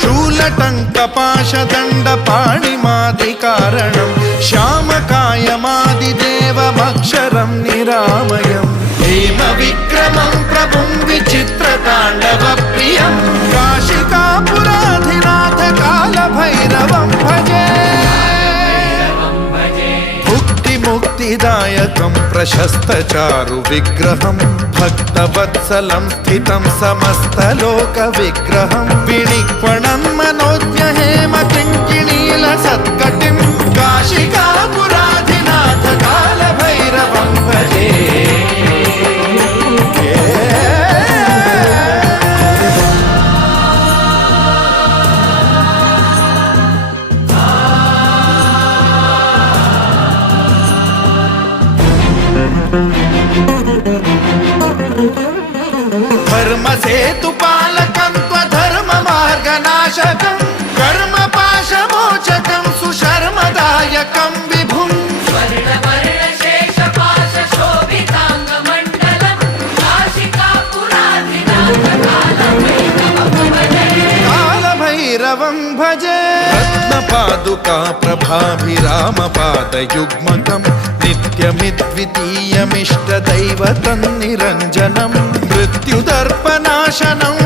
शूलटङ्कपाशदण्डपाणिमादिकारणं श्यामकायमादिदेवमक्षरं निरामयं हेमविक्रमं प्रभुं विचित्रताण्डवप्रियं काशिकापुराधिनाथ कालभैरवं भजे मुक्तिदायकं प्रशस्तचारु विग्रहं भक्तवत्सलं स्थितं समस्तलोकविग्रहं विनिक्वणं मनोज्ञहेम किङ्किणीलसत्कटिं काशिकापुराधिनाथ कालभैरवं भजे धर्मसेतुपालकं त्वधर्ममार्गनाशकं कर्मपाशमोचकं सुशर्मदायकं विभुं कालभैरवं भजे रत्नपादुका प्रभाभिरामपादयुग्मकं नित्यमिद्वितीयमिष्टदैवतं निरञ्जनं मृत्युदर्पनाशनं